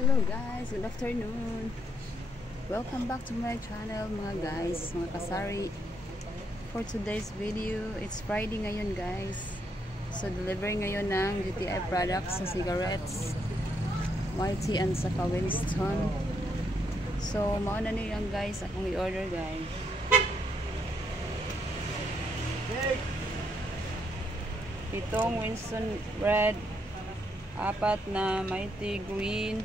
Hello guys, good afternoon. Welcome back to my channel mga guys, mga kasari. For today's video, it's Friday ngayon guys. So deliver ngayon ng GTI products sa cigarettes, Mighty and saka Winston. So mauna niyo yan guys, akong i-order guys. Pitong Winston red, apat na Mighty green,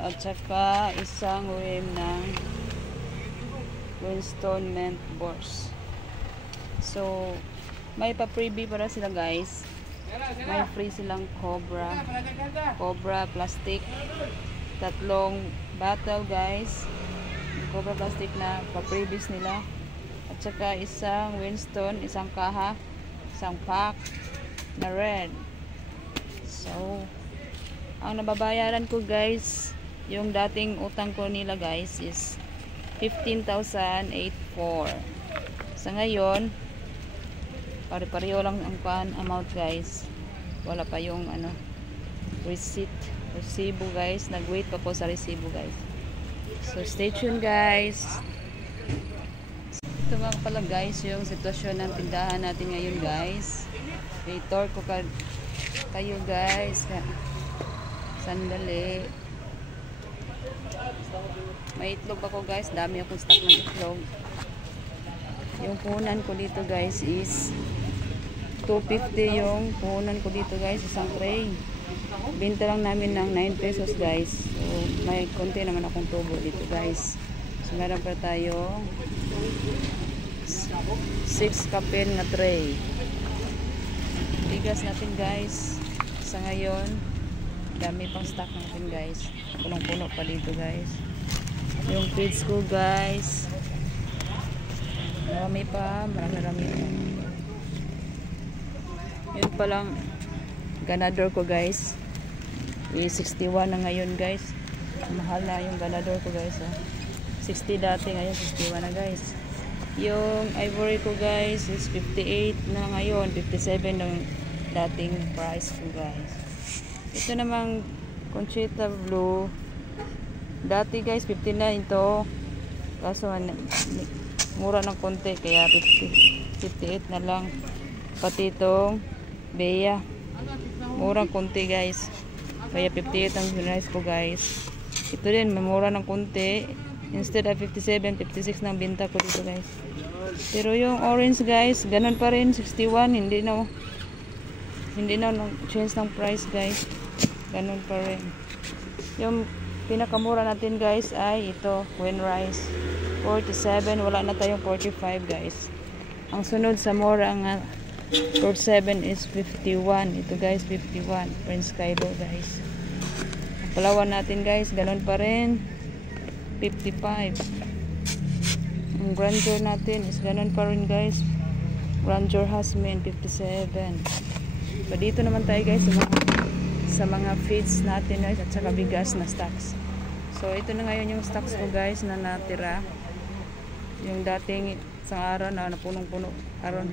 at saka isang rim ng Winston mint boss. So may pa-freebie para sila guys. May free silang Cobra plastic, tatlong bottle guys, Cobra plastic na pa-freebies nila, at saka isang Winston, isang kaha, isang pack na red. So ang nababayaran ko guys, yung dating utang ko nila guys is 15,084. Sa ngayon pare-pareho lang ang amount guys. Wala pa yung resibo guys. Nag-wait pa po sa resibo guys. So stay tuned guys. Ito nga pala guys yung sitwasyon ng tindahan natin ngayon guys. I-tour ko kayo guys. Sandali. May itlog ako guys, dami akong stock ng itlog. Yung puhunan ko dito guys is 250 yung puhunan ko dito guys, isang tray. Binta lang namin ng 9 pesos guys. So may konti naman akong tubo dito guys. So meron pa tayo 6 kapin na tray. Bigas natin guys sa ngayon, dami pang stock natin guys. Punong-puno pa dito guys. Yung feeds ko guys, marami pa. Yun pa lang ganador ko guys, 61 na ngayon guys. Mahal na yung ganador ko guys 60 dati, ngayon 61 na guys. Yung ivory ko guys is 58 na ngayon, 57 ng dating price ko guys. Ito namang Conchita Blue, dati guys 59 ito, kaso mura ng konti kaya 58 na lang. Pati itong Bea, murang konti guys, kaya 58 ang price ko guys. Ito din mura ng konti, instead of 57, 56 ng binta ko dito guys. Pero yung orange guys, ganun pa rin 61, hindi na change ng price guys, ganun pa rin. Yung pinakamura natin guys ay ito, Queen Rice, 47, wala na tayong 45 guys. Ang sunod sa mura ang 47 is 51. Ito guys 51, Prince Kaido guys. Ang Palawan natin guys, ganun pa rin, 55. Ang Grandeur natin is ganun pa rin guys, Grandeur Hasmin 57. So dito naman tayo guys sa mga feeds natin guys, at saka bigas na stocks. So ito na ngayon yung stocks ko guys na natira. Yung dating isang araw na napunong-puno aron.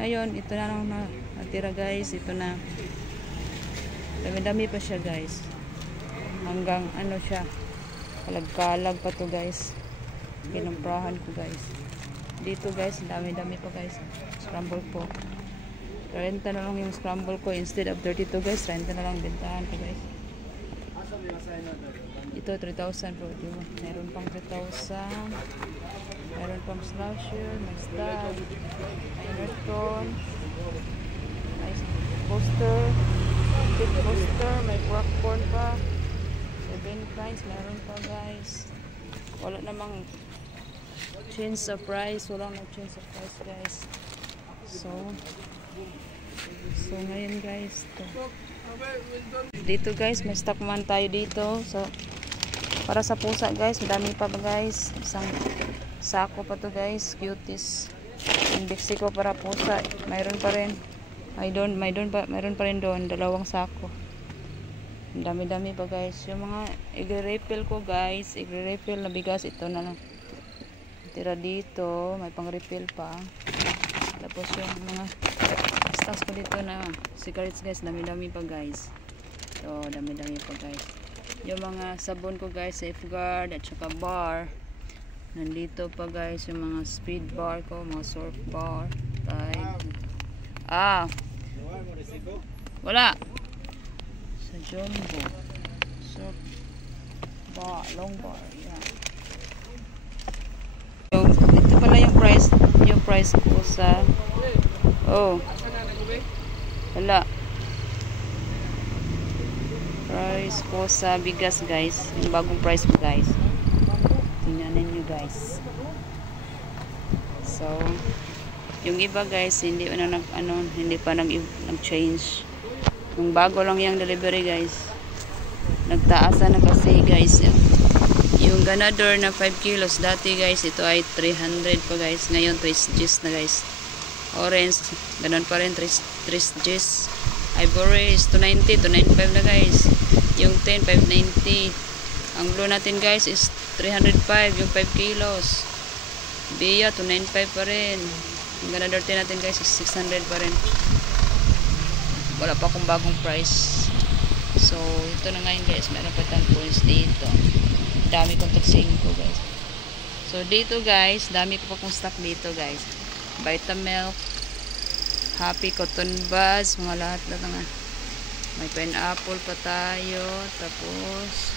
Ngayon ito na lang natira guys. Ito na, dami-dami pa siya guys, hanggang siya, kalag-kalag pa to guys. Kinumprahan ko guys dito guys, dami-dami pa guys. Scramble po, 30 na lang yung scramble ko instead of 32 guys. 30 na lang bentahan ko guys. Ito 3,000 po, diba? Meron pang 3,000, meron pang slasher, may stab, may nerdcon, may booster, big booster, may popcorn pa, 7 kinds meron pa guys. Wala namang change of price, walang change of price guys. So ngayon guys, dito guys may stock man tayo dito. So para sa pusa guys, madami pa ba guys, isang sako pa to guys, cuties. Yung Bixico para pusa, mayroon pa rin. Mayroon pa rin doon, 2 sako. Dami-dami pa guys. Yung mga i-refill ko guys, i-refill na bigas, ito na lang tira dito, may pang refill pa. Tapos yung mga stocks ko dito na cigarettes guys, dami-dami pa guys. So dami-dami pa guys. Yung mga sabon ko guys, Safeguard at saka bar. Nandito pa guys yung mga speed bar ko, mga surf bar. Wala. Sa Jumbo. Surf bar, long bar. Yan. So, ito pala yung price ko sa wala. Price ko sa bigas guys. Yung bagong price ko guys. Tingnan niyo guys. So, yung iba guys hindi pa nag-change. Yung bago lang yung delivery guys. Nagtaasan na kasi guys. Yung ganador na 5 kilos dati guys, ito ay 300 pa guys. Ngayon 3 Gs na guys. Orange, ganun pa rin 3 Gs. Ivory is 290, 295 na guys. Yung 10, 590. Ang blue natin guys is 305, yung 5 kilos. Bia, 295 pa rin. Yung ganador natin guys is 600 pa rin. Wala pa akong bagong price. So, ito na ngayon guys. Meron pa tayong points dito. Dami kong tuksingko guys. So, dito guys, dami ko pa kong stock dito guys. Vitamilk, Happy Cotton Buds, mga lahat na. May pineapple pa tayo. Tapos,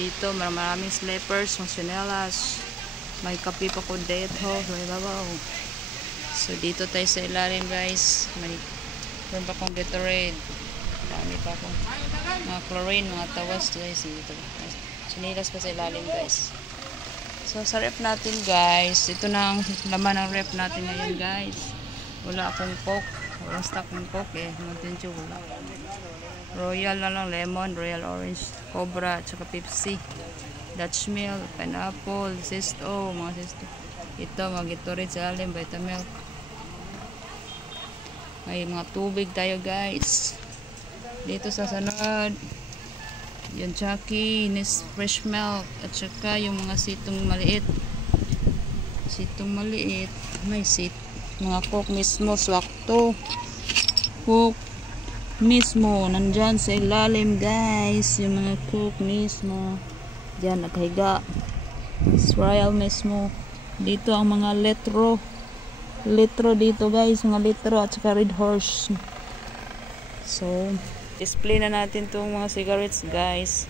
dito maraming slippers, mga chinelas. May kape pa ko dito. May babaw. So, dito tayo sa ilalim guys. Meron pa akong Gatorade. Dami pa akong mga chlorine, mga tawas guys. Dito. Chinelas pa sa ilalim guys. So, sa rep natin guys. Ito na ang laman ng rep natin ngayon guys. Wala akong Coke. Wala stock ng Coke eh. Mountain Dew wala. Royal na lang, lemon, Royal Orange, Cobra, tsaka Pepsi. Dutch Mill, Pineapple, Sisto, mga Sisto. Ito, mga Gatorade sa alim, Vitamilk. May mga tubig tayo guys. Dito sa sunod. Yung Chucky, Fresh Milk, at saka yung mga sitong maliit. Sitong maliit. May mga Coke mismo, swakto. Coke mismo, nandyan sa ilalim guys. Yung mga Coke mismo. Diyan, nakahiga. Royal mismo. Dito ang mga litro dito guys. Mga litro at saka Red Horse. So, display na natin itong mga cigarettes guys.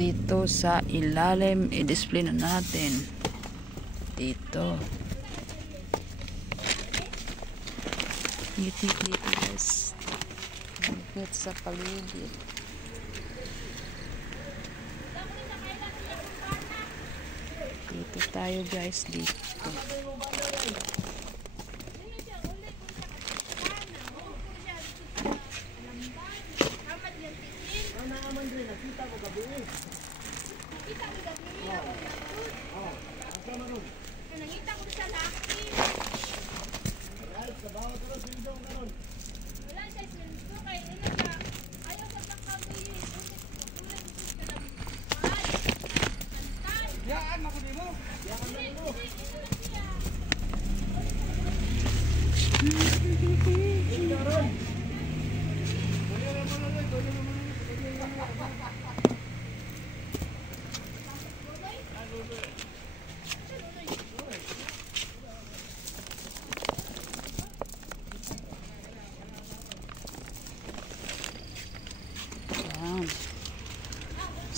Dito sa ilalim, i-display na natin. Dito. Dito guys. Dito sa paligid. Dito tayo guys, dito.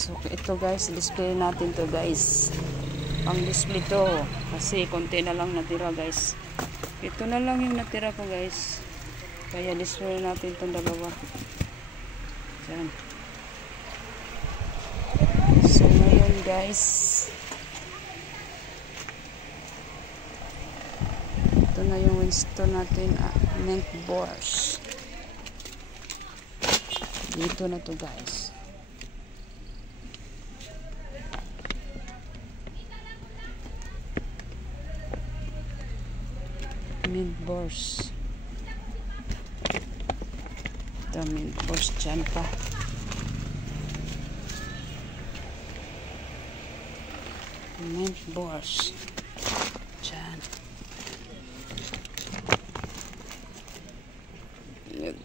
So, ito guys, display natin to guys. Pang display to. Kasi konti na lang natira guys. Ito na lang yung natira ko guys. Kaya display natin itong dalawa. Diyan. So, ngayon guys. Ito na yung Winston natin. Mint Boars. Dito na to guys. Mint Boars. Ito, Mint Boars dyan pa. Mint Boars. Dyan.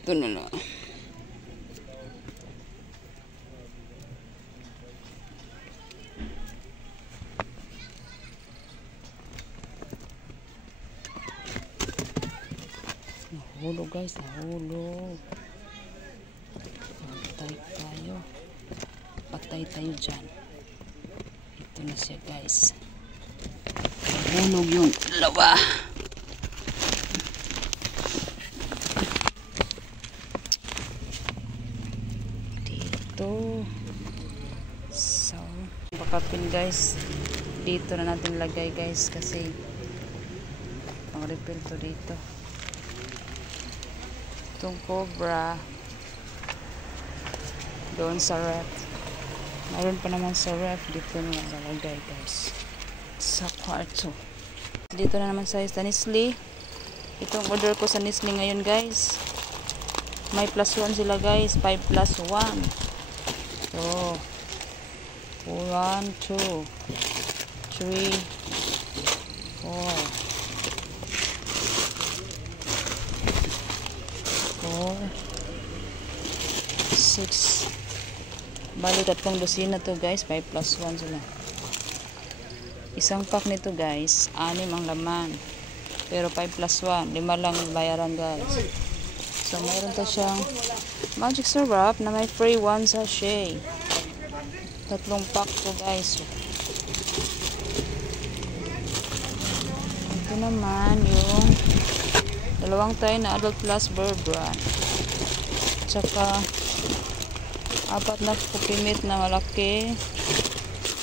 Ito na lang. Nahulog guys, nahulog. Patay tayo dyan. Ito na siya guys. Nahulog yung dalawa. Dito. So, pakapin guys. Dito na natin lagay guys kasi pang refill to dito. Itong cobra doon sa ref. Mayroon pa naman sa ref. Dito na lalagay guys. Sa kwarto. Dito na naman sa Nestle. Itong order ko sa Nestle ngayon guys. May +1 sila guys. 5 + 1. So, 1, 2, 3, 4. 6. Bali tatlong dosina to guys. 5 + 1 sila. Isang pack nito guys 6 ang laman, pero 5 + 1 5 lang bayaran guys. So mayroon to siyang magic syrup na may free 1 sachet. Tatlong pack to guys. Ito naman yung dalawang tayo na Adult Plus Bear Brand. Tsaka 4 na Pupimit na malaki.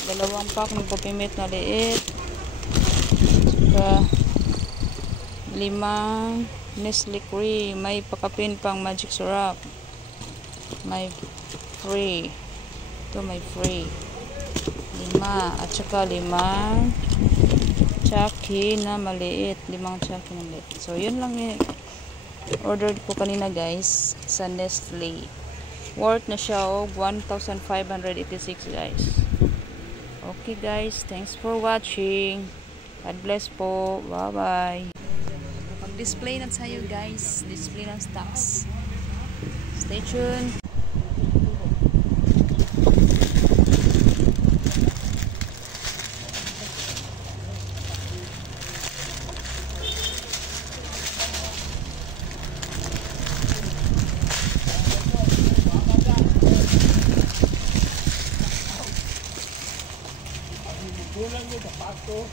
Dalawang pack ng Pupimit na liit. Tsaka 5 Nestle Cream. May pakapin pang magic syrup. May free. Ito may free. 5. At tsaka 5 Chucky na maliit. 5 Chucky na maliit. So yun lang yung ordered ko kanina guys sa Nestle. Worth na siya 1,586 guys. Okay guys, thanks for watching. God bless po. Bye bye. Pag-display na tayo guys. Display ng stocks. Stay tuned. Kulang yung sapato.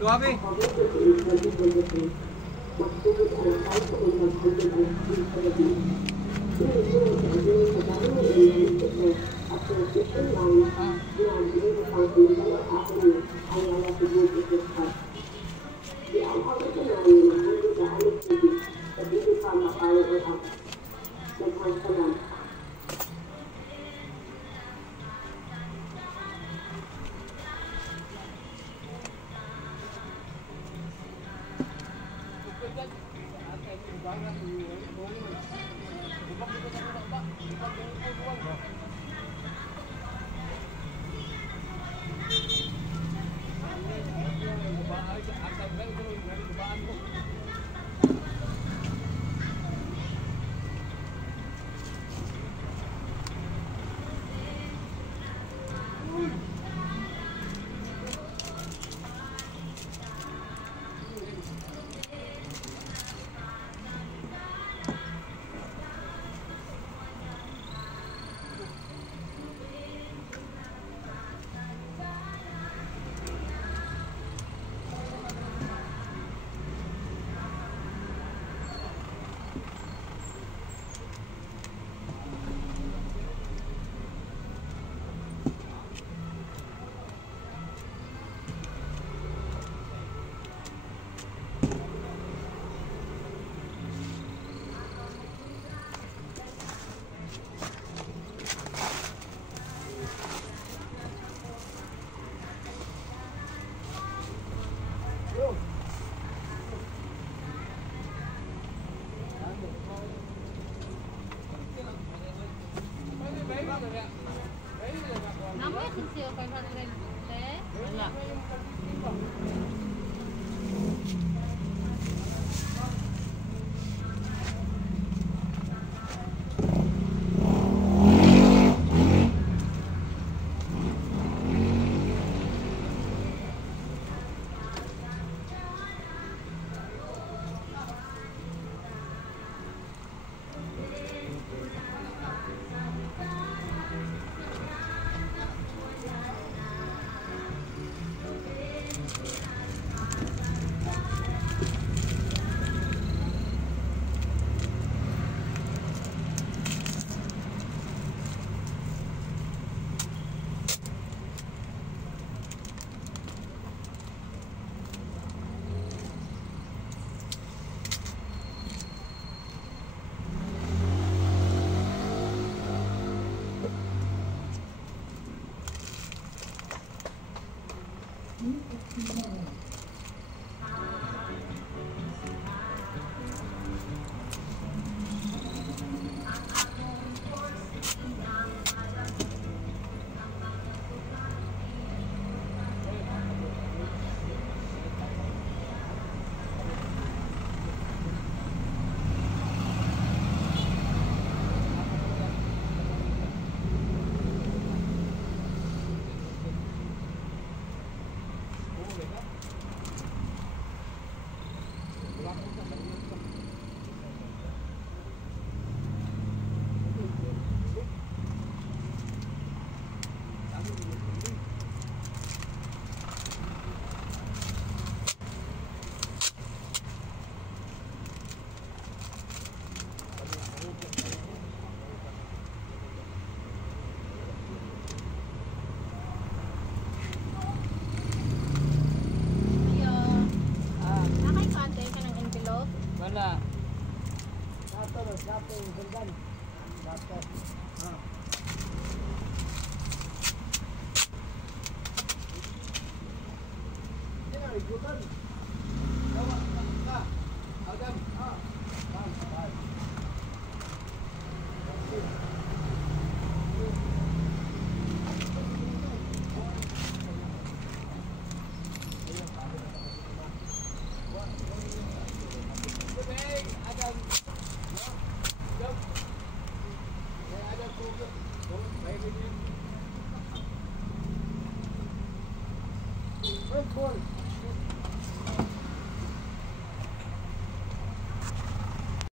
Duabi. Wala. Gato yung ganda. Gato. Igutan. Gawa ka. Agam. Red ball.